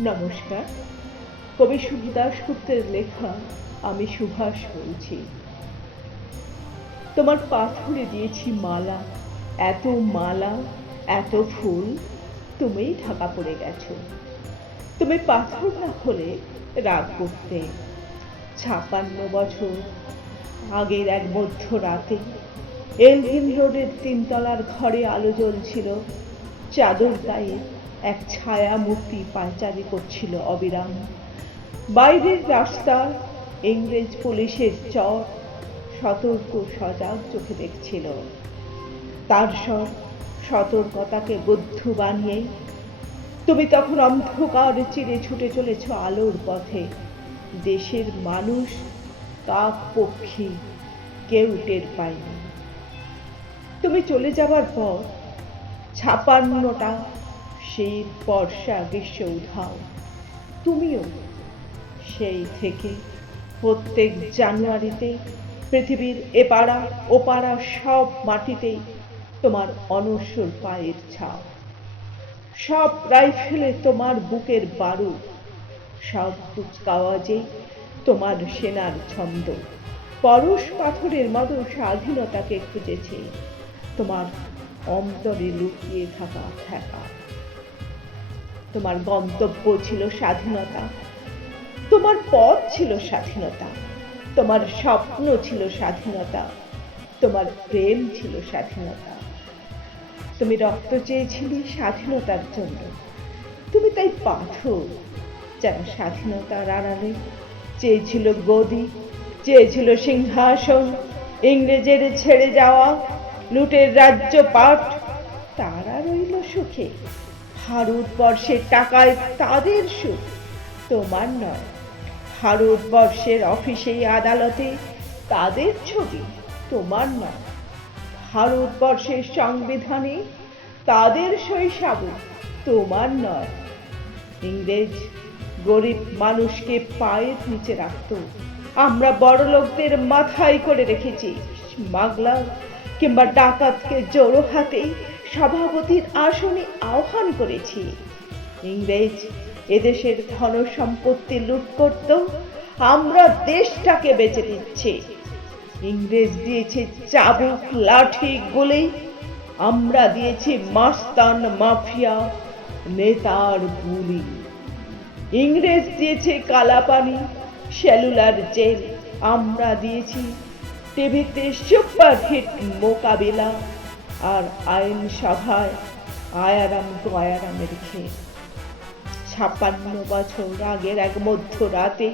নমস্কার। কবি সুবিদাস গুপ্তের লেখা আমি সুভাষ বলছি। তোমার পাথরে দিয়েছি মালা, এত মালা, এত ফুল, তুমিই ঢাকা পড়ে গেছো। তুমি পাথর না হলে রাগ করতে। ৫৬ বছর আগের এক মধ্যরাতে এলগিন রোডের ৩ তলার ঘরে আলো জ্বলছিল। চাদর গায়ে এক ছায়া মূর্তি পায়চারি করছিল অবিরাম। বাইরের রাস্তা ইংরেজ পুলিশের চর সতর্ক সজাগ চোখে দেখছিল। তার সব সতর্কতাকে বুদ্ধ বানিয়ে তুমি তখন অন্ধকার চিরে ছুটে চলেছ আলোর পথে। দেশের মানুষ, কাক পক্ষী কেউ টের পায়নি। তুমি চলে যাবার পর ৫৬টা শীত, বর্ষা, গ্রীষ্ম, উধাও, তুমিও সেই থেকে প্রত্যেক জানুয়ারিতে পৃথিবীর এপাড়া ওপাড়া সব মাটিতেই তোমার অনশ্বর পায়ের ছাপ। সব রাইফেলে তোমার বুকের বারুদ, সব কুচকাওয়াজে তোমার সেনার ছন্দ। পরশ পাথরের মতো স্বাধীনতাকে খুঁজেছে তোমার অন্তরে লুকিয়ে থাকা ঠেকা। তোমার গন্তব্য ছিল স্বাধীনতা, তোমার পথ ছিল স্বাধীনতা, তোমার স্বপ্ন ছিল স্বাধীনতা, তোমার প্রেম ছিল স্বাধীনতা। তুমি রক্ত চেয়েছিলে স্বাধীনতার জন্য, তুমি তাই পাথর যেন স্বাধীনতার আড়ালে চেয়েছিল গদি, চেয়েছিল সিংহাসন, ইংরেজের ছেড়ে যাওয়া লুটের রাজ্যপাট। তারা রইল সুখে, ভারতবর্ষের টাকায় তাদের সুখ, তোমার নয়। ভারতবর্ষের অফিসে আদালতে তাদের ছবি, তোমার নয়। ভারতবর্ষের সংবিধানে তাদের শৈশব, তোমার নয়। ইংরেজ গরিব মানুষকে পায়ের নিচে রাখত, আমরা বড় লোকদের মাথায় করে রেখেছি। স্মাগলার কিংবা ডাকাতকে জোড়ো হাতে সভাপতির আসনে আহ্বান করেছি। ইংরেজ এদেশের ধন সম্পত্তি লুট করত, আমরা দেশটাকে বেঁচে দিচ্ছি। ইংরেজ দিয়েছে চাবুক, লাঠি, গুলি, আমরা দিয়েছি মাস্তান, মাফিয়া, নেতার গুলি। ইংরেজ দিয়েছে কালাপানি, সেলুলার জেল, আমরা দিয়েছি টিভিতে সুপারহিট মোকাবিলা আর আইনসভায় আয়ারাম গয়ারামের খেল। ৫৬ বছর আগের এক মধ্যরাতে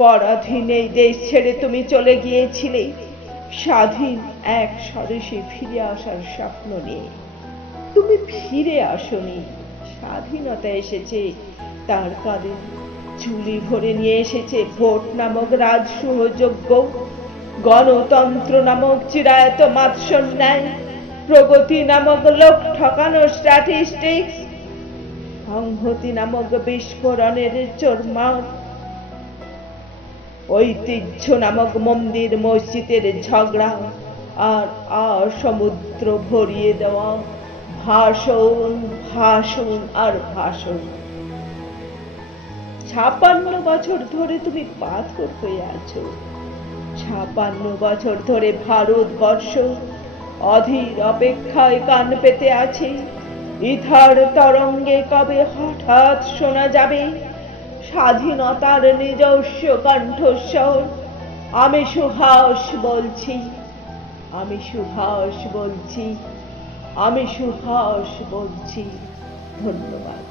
পরাধীন এই দেশ ছেড়ে তুমি চলে গিয়েছিলে স্বাধীন এক স্বদেশে ফিরে আসার স্বপ্ন নিয়ে। তুমি ফিরে আসনি, স্বাধীনতা এসেছে তার কাঁধে, চুলি ভরে নিয়ে এসেছে ভোট নামক রাজসহযোগ্য, গণতন্ত্র নামক চিরায়ত মাৎসর ন্যায়, প্রগতি নামক লোক ঠকানো স্ট্যাটিস্টিক্স, সংহতি নামক বিস্ফোরণের চোরমার, ঐতিহ্য নামক মন্দির মসজিদের ঝগড়া, আর সমুদ্র ভরিয়ে দেওয়া ভাষণ, ভাষণ আর ভাষণ। ৫৬ বছর ধরে তুমি পাথর হয়ে আছো। ৫৬ বছর ধরে ভারতবর্ষ অধীর অপেক্ষায় কান পেতে আছে। ইথার তরঙ্গে কবে হঠাৎ শোনা যাবে স্বাধীনতার নিজস্ব কণ্ঠস্বর। আমি সুভাষ বলছি, আমি সুভাষ বলছি, আমি সুভাষ বলছি। ধন্যবাদ।